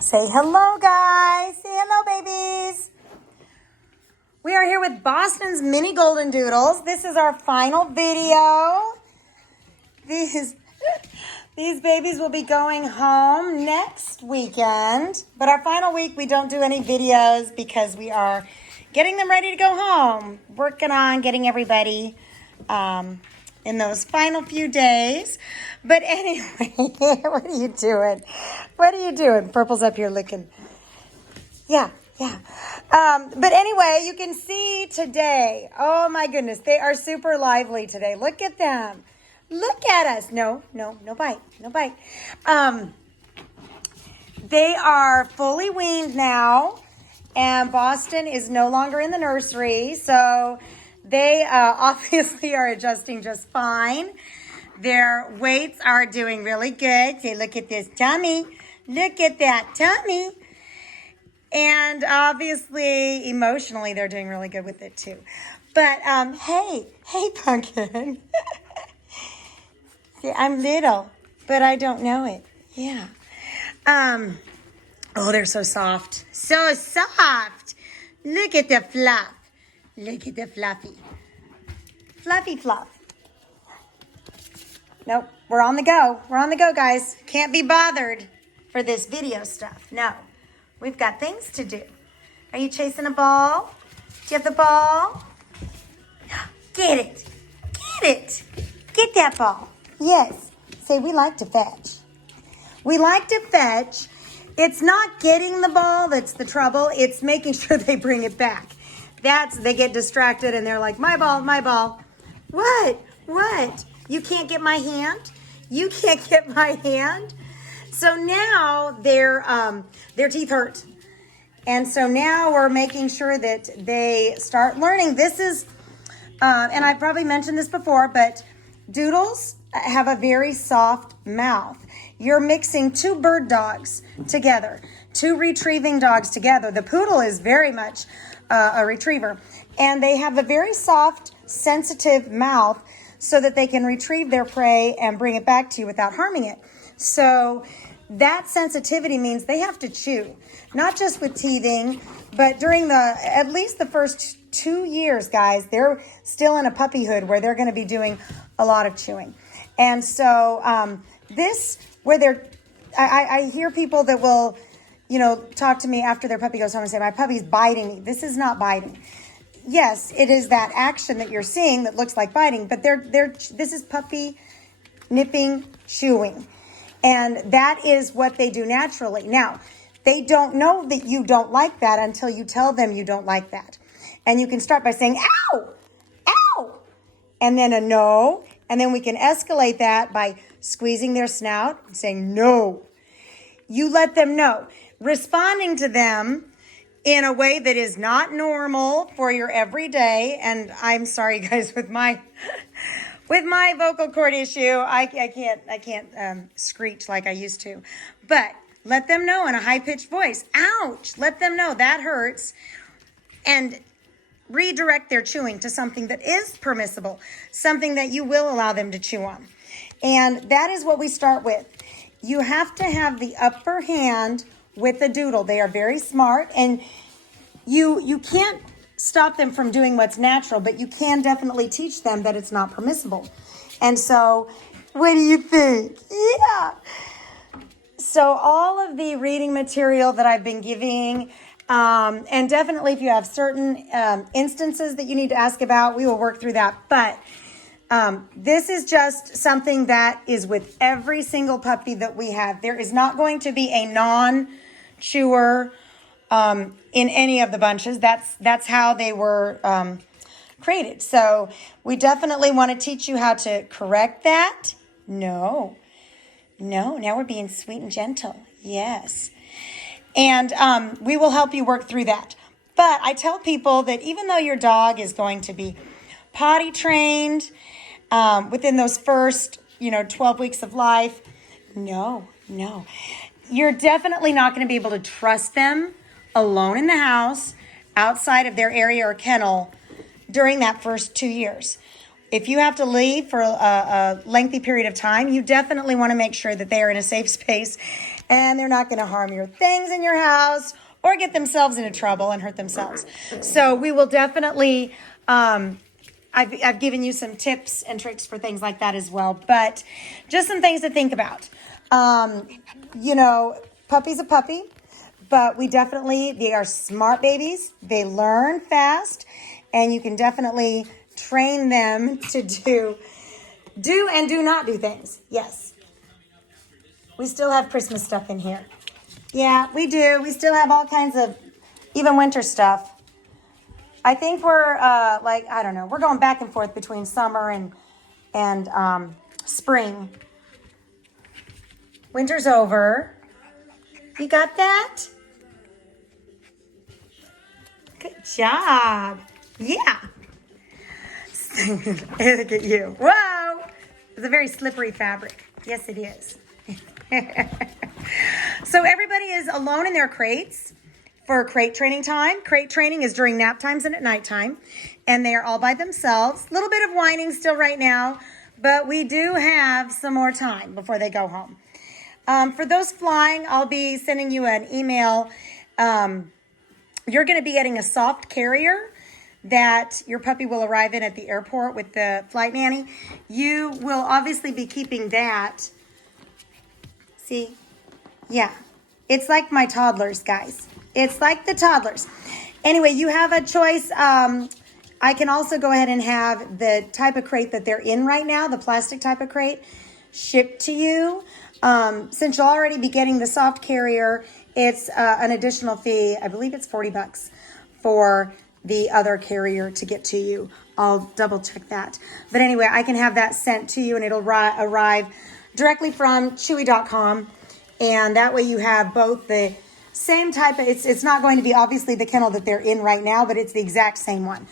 Say hello, guys. Say hello, babies. We are here with Boston's mini Goldendoodles. This is our final video. These babies will be going home next weekend. But our final week, we don't do any videos because we are getting them ready to go home. Working on getting everybody in those final few days. But anyway, what are you doing? What are you doing? Purple's up here looking. Yeah. But anyway, you can see today, oh my goodness, they are super lively today. Look at them. Look at us. No bite. They are fully weaned now, and Boston is no longer in the nursery, so they obviously are adjusting just fine. Their weights are doing really good. Say, look at this tummy. Look at that tummy. And obviously, emotionally, they're doing really good with it too. But, hey, Pumpkin. See, I'm little, but I don't know it. Yeah. Oh, they're so soft. So soft. Look at the fluff. Look at the fluffy. Fluffy fluff. Nope, we're on the go. We're on the go, guys. Can't be bothered for this video stuff. No, we've got things to do. Are you chasing a ball? Do you have the ball? Get it. Get it. Get that ball. Yes. Say, we like to fetch. We like to fetch. It's not getting the ball that's the trouble. It's making sure they bring it back. They get distracted and they're like, my ball, my ball. What? You can't get my hand? You can't get my hand? So now their teeth hurt. And so now we're making sure that they start learning. This is, and I probably mentioned this before, but doodles have a very soft mouth. You're mixing two bird dogs together, two retrieving dogs together. The poodle is very much a retriever. And they have a very soft, sensitive mouth so that they can retrieve their prey and bring it back to you without harming it. So that sensitivity means they have to chew, not just with teething, but during at least the first 2 years, guys, they're still in a puppyhood where they're going to be doing a lot of chewing. And so I hear people that will, talk to me after their puppy goes home and say, my puppy's biting me. This is not biting. Yes, it is that action that you're seeing that looks like biting, but this is puppy nipping, chewing. And that is what they do naturally. Now, they don't know that you don't like that until you tell them you don't like that. And you can start by saying, ow, ow, and then a no. And then we can escalate that by squeezing their snout and saying no. You let them know. Responding to them in a way that is not normal for your everyday. And I'm sorry, guys, with my vocal cord issue, I can't screech like I used to. But let them know in a high-pitched voice, ouch, let them know that hurts. And redirect their chewing to something that is permissible, something that you will allow them to chew on. And that is what we start with. You have to have the upper hand with the doodle. They are very smart, and you can't stop them from doing what's natural, but you can definitely teach them that it's not permissible. And so, what do you think? Yeah. So all of the reading material that I've been giving, and definitely if you have certain instances that you need to ask about, we will work through that. But this is just something that is with every single puppy that we have. There is not going to be a non-chewer in any of the bunches. That's how they were created. So we definitely want to teach you how to correct that. No, now we're being sweet and gentle. Yes. And we will help you work through that. But I tell people that even though your dog is going to be potty trained within those first, 12 weeks of life, no. You're definitely not going to be able to trust them alone in the house, outside of their area or kennel during that first 2 years. if you have to leave for a lengthy period of time, you definitely want to make sure that they are in a safe space and they're not going to harm your things in your house or get themselves into trouble and hurt themselves. So we will definitely, I've given you some tips and tricks for things like that as well, but just some things to think about. You know, puppy's a puppy, but they are smart babies. They learn fast, and you can definitely train them to do and do not do things. Yes. We still have Christmas stuff in here. Yeah, we do. We still have all kinds of even winter stuff. I think we're I don't know. We're going back and forth between summer and spring. Winter's over. You got that? Good job. Yeah. Look at you. Whoa. It's a very slippery fabric. Yes, it is. So everybody is alone in their crates for crate training time. Crate training is during nap times and at nighttime, and they are all by themselves. A little bit of whining still right now, but we do have some more time before they go home. For those flying, I'll be sending you an email. You're going to be getting a soft carrier that your puppy will arrive in at the airport with the flight nanny. You will obviously be keeping that. See? Yeah. It's like my toddlers, guys. It's like the toddlers. Anyway, you have a choice. I can also go ahead and have the type of crate that they're in right now, the plastic type of crate, shipped to you. Since you'll already be getting the soft carrier, it's an additional fee. I believe it's $40 for the other carrier to get to you. I'll double check that. But anyway, I can have that sent to you, and it'll arrive directly from Chewy.com. And that way you have both the same type of, it's not going to be obviously the kennel that they're in right now, but it's the exact same one.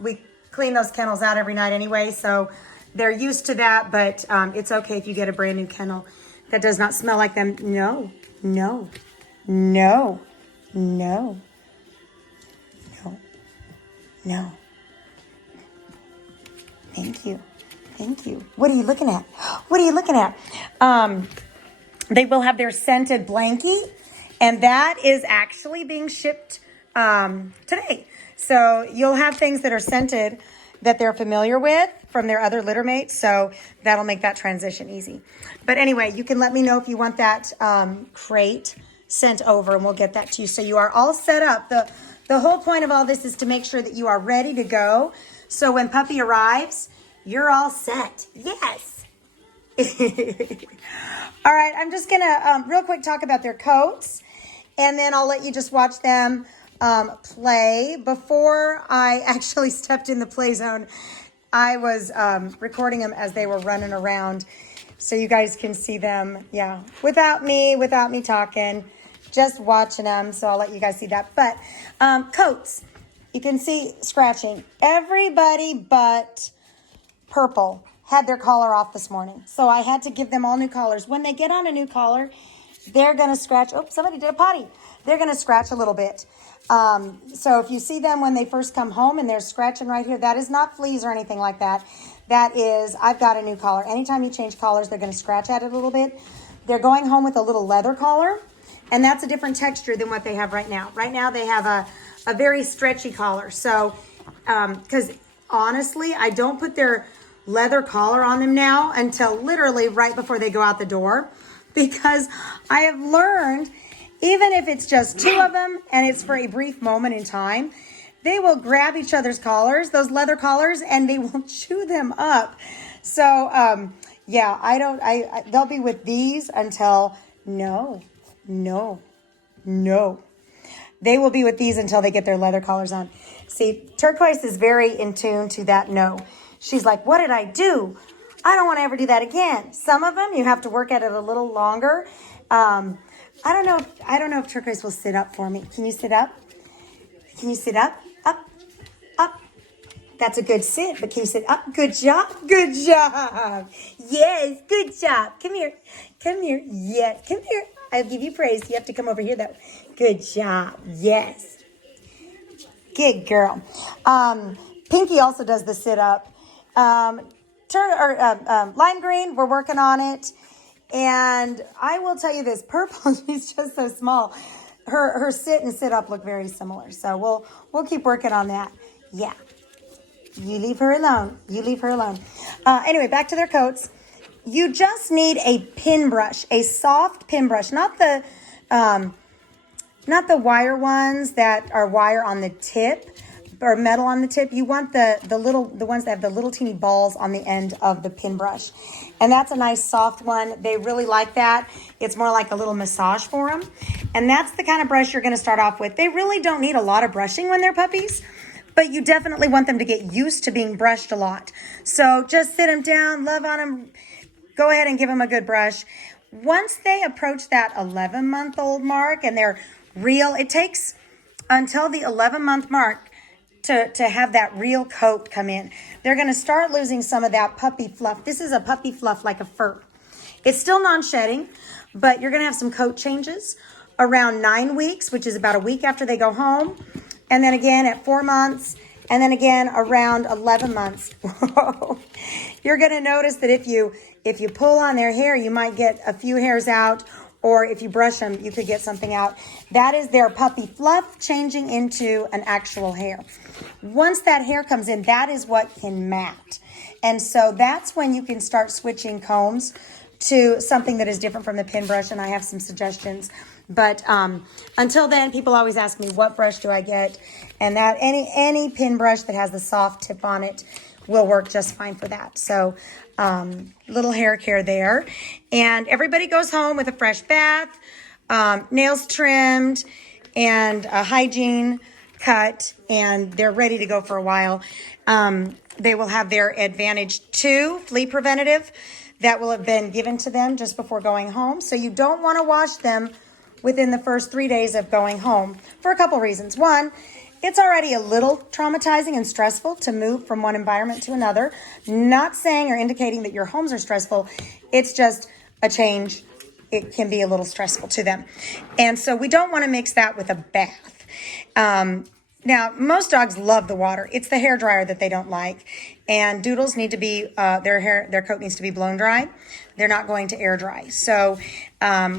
We clean those kennels out every night anyway, so they're used to that, but it's okay if you get a brand new kennel that does not smell like them. No, no, no, no, no, no. Thank you. Thank you. What are you looking at? What are you looking at? They will have their scented blankie, and that is actually being shipped today. So you'll have things that are scented that they're familiar with from their other litter mates, so that'll make that transition easy. But anyway, you can let me know if you want that crate sent over, and we'll get that to you. So you are all set up. The whole point of all this is to make sure that you are ready to go, so when puppy arrives, you're all set. Yes. All right, I'm just going to real quick talk about their coats, and then I'll let you just watch them play. Before I actually stepped in the play zone, I was recording them as they were running around so you guys can see them, yeah, without me talking, just watching them, so I'll let you guys see that. But coats, you can see scratching. Everybody but Purple had their collar off this morning. So I had to give them all new collars. When they get on a new collar, they're going to scratch. Oh, somebody did a potty. They're going to scratch a little bit. So if you see them when they first come home and they're scratching right here, that is not fleas or anything like that. That is, I've got a new collar. Anytime you change collars, they're going to scratch at it a little bit. They're going home with a little leather collar, and that's a different texture than what they have right now. Right now they have a very stretchy collar. So, because honestly, I don't put their leather collar on them now until literally right before they go out the door, because I have learned, even if it's just two of them and it's for a brief moment in time, they will grab each other's collars, those leather collars, and they will chew them up. So, yeah, they'll be with these until, no. They will be with these until they get their leather collars on. See, Turquoise is very in tune to that no. She's like, what did I do? I don't want to ever do that again. Some of them, you have to work at it a little longer. I don't know if Turquoise will sit up for me. Can you sit up? Can you sit up? Up. That's a good sit, but can you sit up? Good job. Good job. Yes, good job. Come here. Yes, come here. I'll give you praise. You have to come over here, though. Good job. Yes. Good girl. Pinky also does the sit up. Lime green, we're working on it. And I will tell you this, purple, she's just so small. Her sit and sit up look very similar. So we'll keep working on that. Yeah. You leave her alone. You leave her alone. Anyway, back to their coats. You just need a pin brush, a soft pin brush, not the wire ones that are wire on the tip or metal on the tip. You want the ones that have the little teeny balls on the end of the pin brush. And that's a nice soft one. They really like that. It's more like a little massage for them. And that's the kind of brush you're going to start off with. They really don't need a lot of brushing when they're puppies, but you definitely want them to get used to being brushed a lot. So just sit them down, love on them, go ahead and give them a good brush. Once they approach that 11-month-old mark and they're real, it takes until the 11-month mark to have that real coat come in. They're going to start losing some of that puppy fluff. This is a puppy fluff like a fur. It's still non-shedding, but you're going to have some coat changes around 9 weeks, which is about a week after they go home. And then again at 4 months, and then again around 11 months. Whoa. You're going to notice that if you pull on their hair, you might get a few hairs out, or if you brush them, you could get something out. That is their puppy fluff changing into an actual hair. Once that hair comes in, that is what can mat. And so that's when you can start switching combs to something that is different from the pin brush, and I have some suggestions. But until then, people always ask me, what brush do I get? And that any pin brush that has the soft tip on it will work just fine for that. So little hair care there. And everybody goes home with a fresh bath, nails trimmed, and a hygiene cut, and they're ready to go for a while. They will have their Advantage 2 flea preventative that will have been given to them just before going home. So you don't want to wash them within the first 3 days of going home for a couple reasons. One, it's already a little traumatizing and stressful to move from one environment to another. Not saying or indicating that your homes are stressful. It's just a change. It can be a little stressful to them. And so we don't want to mix that with a bath. Now, most dogs love the water. It's the hair dryer that they don't like. And doodles need to be, their coat needs to be blown dry. They're not going to air dry. So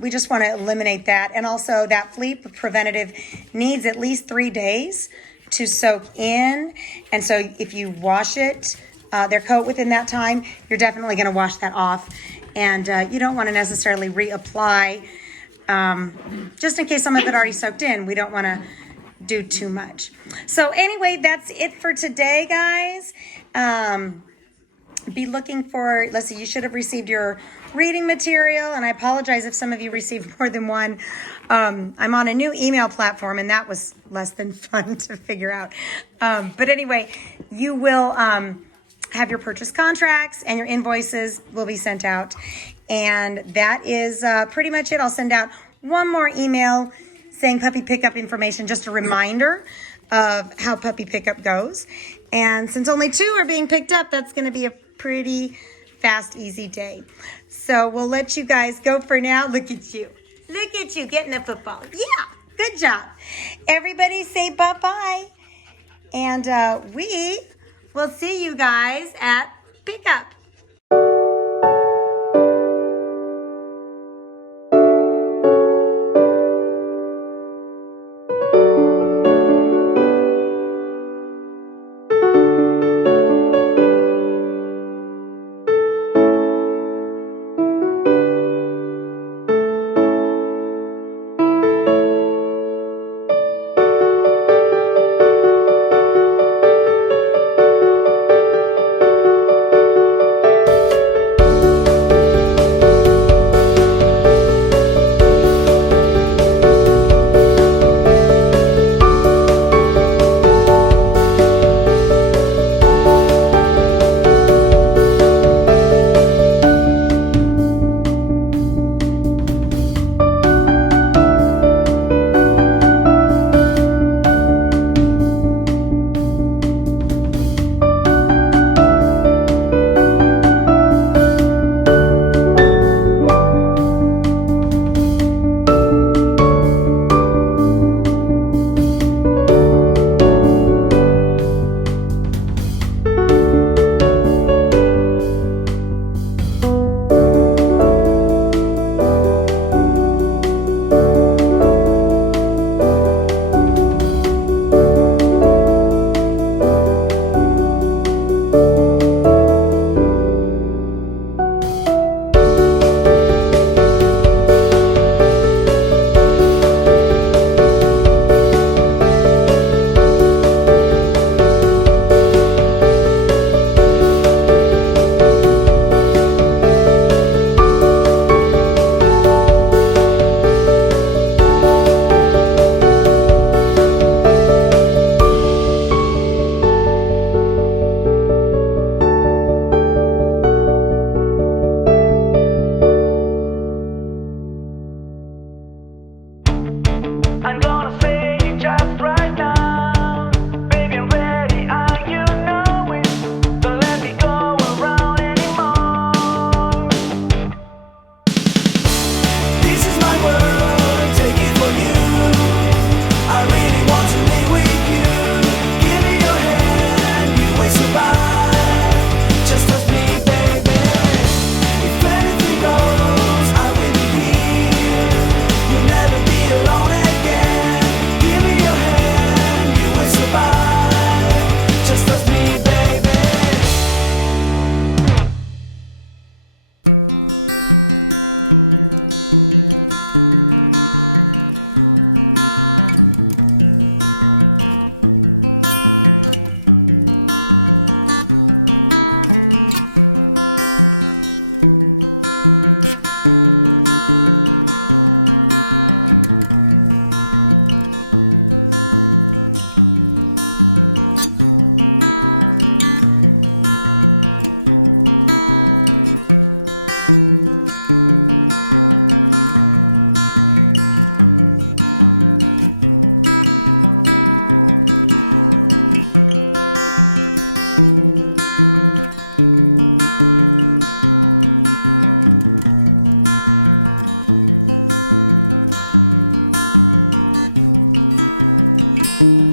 we just want to eliminate that. And also that flea preventative needs at least 3 days to soak in. And so if you wash it, their coat within that time, you're definitely going to wash that off. And you don't want to necessarily reapply. Just in case some of it already soaked in, we don't want to do too much. So anyway, that's it for today, guys. Be looking for, let's see, you should have received your reading material, and I apologize if some of you received more than one. I'm on a new email platform, and that was less than fun to figure out. But anyway, you will have your purchase contracts, and your invoices will be sent out. And that is pretty much it. I'll send out one more email saying puppy pickup information, just a reminder of how puppy pickup goes. And since only 2 are being picked up, that's going to be a pretty fast, easy day. So we'll let you guys go for now. Look at you. Look at you getting the football. Yeah, good job. Everybody say bye-bye. And we will see you guys at pickup. Bye.